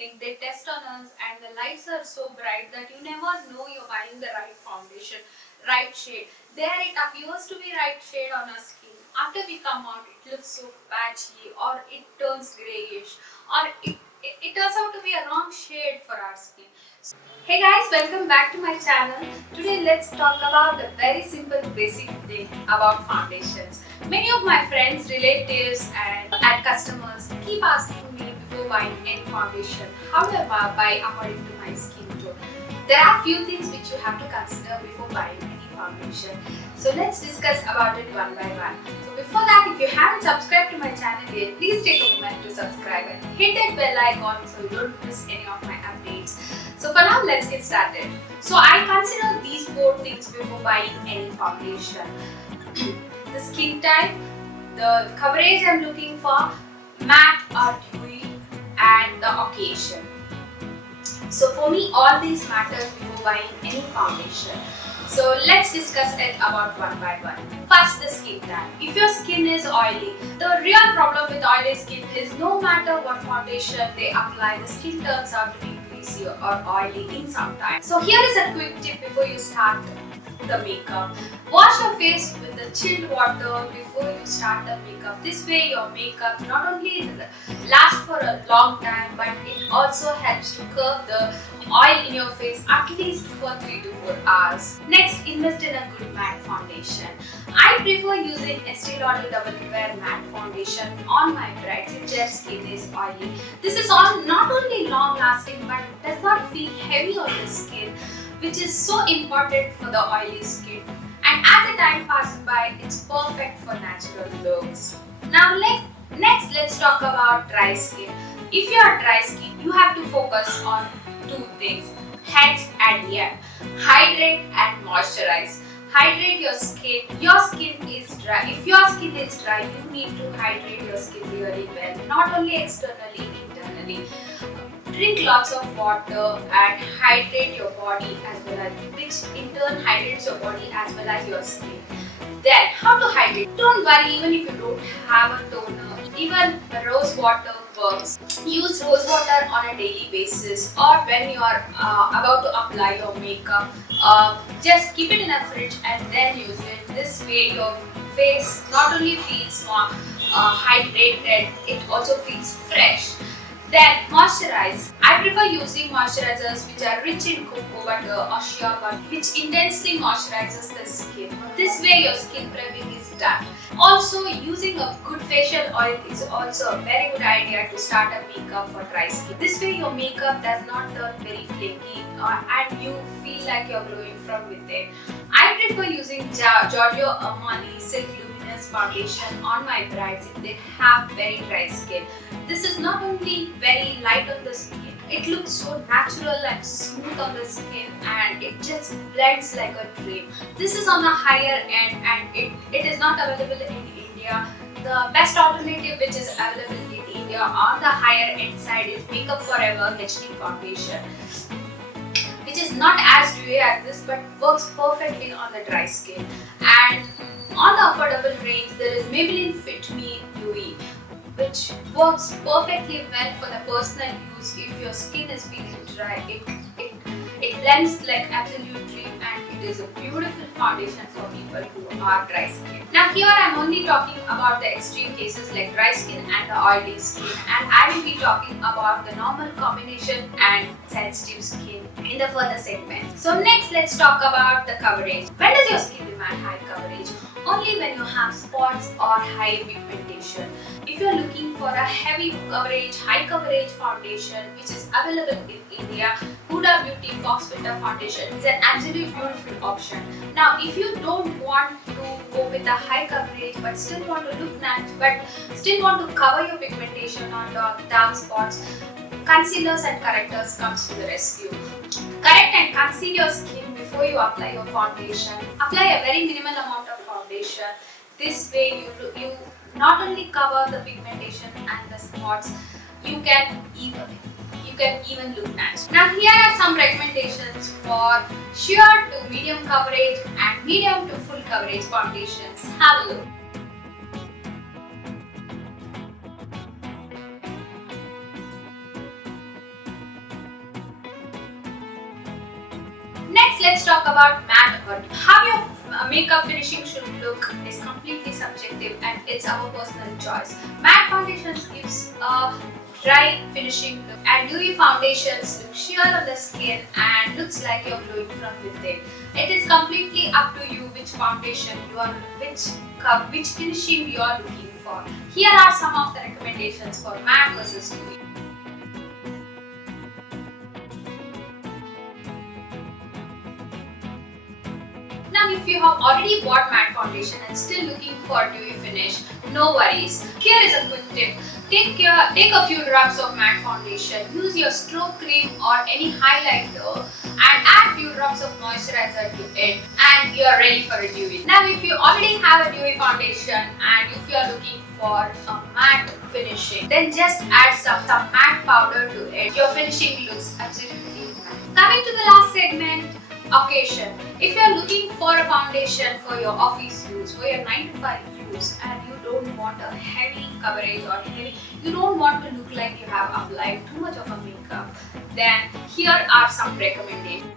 They test on us and the lights are so bright that you never know you're buying the right foundation, right shade. There it appears to be right shade on our skin. After we come out, it looks so patchy or it turns grayish or it turns out to be a wrong shade for our skin. Hey guys, welcome back to my channel. Today let's talk about a very simple basic thing about foundations. Many of my friends, relatives and customers keep asking me before buying any foundation, how do I buy according to my skin tone? There are few things which you have to consider before buying any foundation. So let's discuss about it one by one. So before that, if you haven't subscribed to my channel yet, please take a moment to subscribe and hit that bell icon so you don't miss any of my updates. So for now, let's get started. So I consider these 4 things before buying any foundation. The skin type, the coverage I'm looking for, matte or dewy, and the occasion. So for me, all these matters before buying any foundation. So let's discuss it about one by one. First, the skin type. If your skin is oily, the real problem with oily skin is no matter what foundation they apply, the skin turns out to be greasy or oily in some time. So here is a quick tip before you start the makeup. Wash your face with the chilled water before you start the makeup. This way your makeup not only lasts for a long time, but it also helps to curb the oil in your face at least for 3 to 4 hours. Next, invest in a good matte foundation. I prefer using Estee Lauder Double Wear Matte Foundation on my brides if their skin is oily. This is not only long lasting but does not feel heavy on the skin, which is so important for the oily skin. And as the time passes by, it's perfect for natural looks. Now next let's talk about dry skin. If you are dry skin, you have to focus on 2 things, head and ear. Hydrate and moisturize. Hydrate your skin. Your skin is dry. If your skin is dry, you need to hydrate your skin really well, not only externally, internally. Drink lots of water and hydrate your body as well as, which in turn hydrates your body as well as your skin. Then, how to hydrate? Don't worry, even if you don't have a toner, even rose water works. Use rose water on a daily basis or when you are about to apply your makeup. Just keep it in a fridge and then use it. This way your face not only feels more hydrated, it also feels fresh. Then moisturize. I prefer using moisturizers which are rich in cocoa butter or shea butter, which intensely moisturizes the skin. This way your skin prepping is done. Also, using a good facial oil is also a very good idea to start a makeup for dry skin. This way your makeup does not turn very flaky and you feel like you're glowing from within. I prefer using Giorgio Armani Silk Luminous Foundation on my brides if they have very dry skin. This is not only very light on the skin, it looks so natural and smooth on the skin and it just blends like a dream. This is on the higher end and it is not available in India. The best alternative which is available in India on the higher end side is Makeup Forever HD Foundation, which is not as dewy as this but works perfectly on the dry skin. And on the affordable range, there is Maybelline Fit Me Dewy, which works perfectly well for the personal use if your skin is feeling dry. It blends like absolute dream and it is a beautiful foundation for people who are dry skin. Now here I am only talking about the extreme cases like dry skin and the oily skin, and I will be talking about the normal combination and sensitive skin in the further segment. So next let's talk about the coverage. When does your skin demand high coverage? Only when you have spots or high pigmentation. If you are looking for a heavy coverage, high coverage foundation which is available in India, Huda Beauty Fox Filter Foundation is an absolutely beautiful option. Now if you don't want to go with a high coverage but still want to look natural but still want to cover your pigmentation on the dark spots, concealers and correctors comes to the rescue. Correct and conceal your skin before you apply your foundation. Apply a very minimal amount of foundation. This way you not only cover the pigmentation and the spots, you can even look natural. Now here are some recommendations for sheer to medium coverage and medium to full coverage foundations. Have a look. Next, let's talk about matte or how your makeup finishing should look is completely subjective and it's our personal choice. Matte foundations gives a dry finishing look and dewy foundations look sheer on the skin and looks like you're glowing from within. It is completely up to you which foundation you are, which finishing you are looking for. Here are some of the recommendations for matte versus dewy. Now, if you have already bought matte foundation and still looking for dewy finish, no worries. Here is a good tip. Take a few drops of matte foundation, use your stroke cream or any highlighter and add few drops of moisturizer to it and you are ready for a dewy. Now, if you already have a dewy foundation and if you are looking for a matte finishing, then just add some matte powder to it. Your finishing looks absolutely matte. Coming to the last segment, occasion. If you are looking for a foundation for your office use, for your 9 to 5 use and you don't want a heavy coverage or you don't want to look like you have applied too much of a makeup, then here are some recommendations.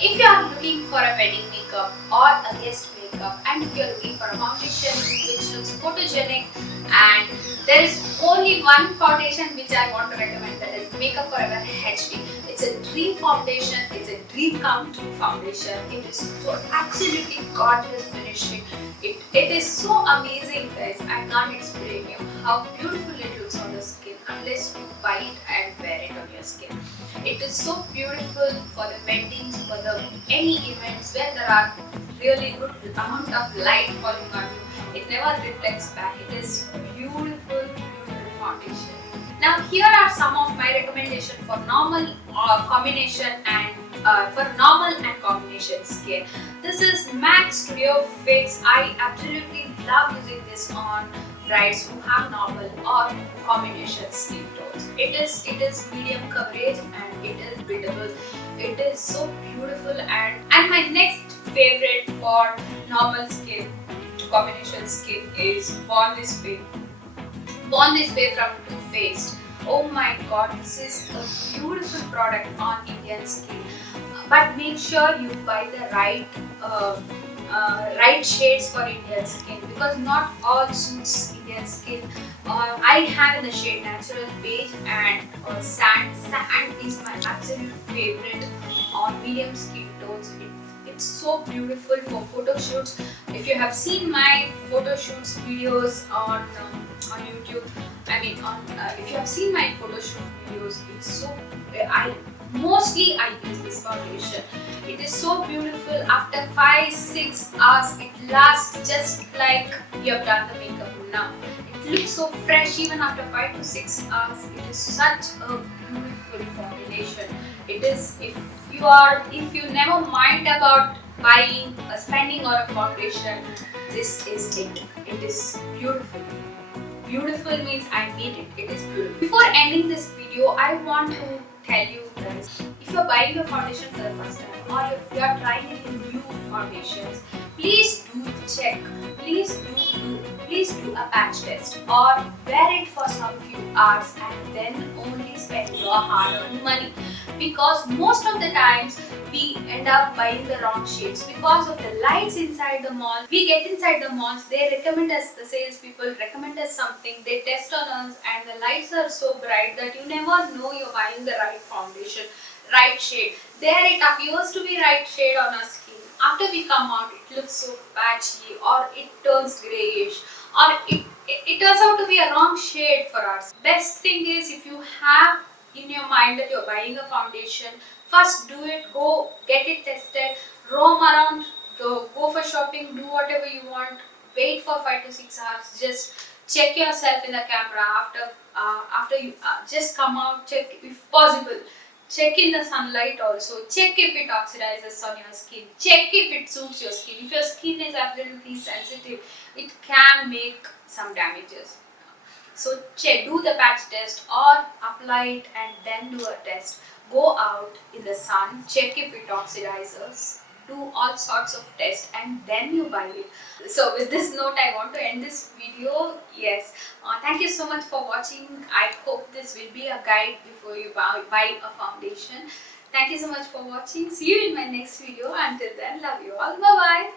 If you are looking for a wedding makeup or a guest makeup and if you are looking for a foundation which looks photogenic, and there is only one foundation which I want to recommend, that is Makeup Forever HD. It's a dream foundation, it's a dream come true foundation. It is so absolutely gorgeous finishing. It is so amazing, guys. I can't explain you how beautiful it looks on the skin unless you buy it and wear it on your skin. It is so beautiful for the weddings, for the any events where there are really good amount of light falling on you. It never reflects back. It is beautiful foundation. Now here are some of my recommendations for normal combination and for normal and combination skin. This is MAC Studio Fix. I absolutely love using this on brides who have normal or combination skin tones. It is medium coverage and it is breathable. It is so beautiful and my next favorite for normal skin to combination skin is Born This Way. Born This Way from Too Faced. Oh my god, this is a beautiful product on Indian skin. But make sure you buy the right shades for Indian skin because not all suits Indian skin. I have in the shade Natural Beige and Sand. Sand is my absolute favorite on medium skin tones. It's so beautiful for photo shoots. If you have seen my photo shoots videos on YouTube, if you have seen my photo shoot videos, it's so I use this foundation. It is so beautiful. After 5-6 hours, it lasts just like you have done the makeup now. It looks so fresh even after 5 to 6 hours. It is such a beautiful formulation. It is if you never mind about buying, spending on a foundation, this is it. It is beautiful. Beautiful means I mean it. It is beautiful. Before ending this video, I want to tell you guys, if you are buying your foundation for the first time or if you are trying any new foundations, please do check. Please do a patch test or wear it for some few hours and then only spend your hard-earned money. Because most of the times we end up buying the wrong shades because of the lights inside the mall. We get inside the malls, they recommend us, the salespeople recommend us something, they test on us and the lights are so bright that you never know you're buying the right foundation, right shade. There it appears to be right shade on our skin. After we come out, it looks so patchy or it turns grayish or it turns out to be a wrong shade for us. Best thing is if you have in your mind that you're buying a foundation, first do it, go get it tested, roam around, go for shopping, do whatever you want, wait for 5 to 6 hours, just check yourself in the camera after you just come out, check if possible. Check in the sunlight also. Check if it oxidizes on your skin. Check if it suits your skin. If your skin is absolutely sensitive, it can make some damages. So do the patch test or apply it and then do a test. Go out in the sun. Check if it oxidizes. do all sorts of tests, and then you buy it. So with this note, I want to end this video. Yes, thank you so much for watching. I hope this will be a guide before you buy a foundation. Thank you so much for watching. See you in my next video. Until then, love you all. Bye bye.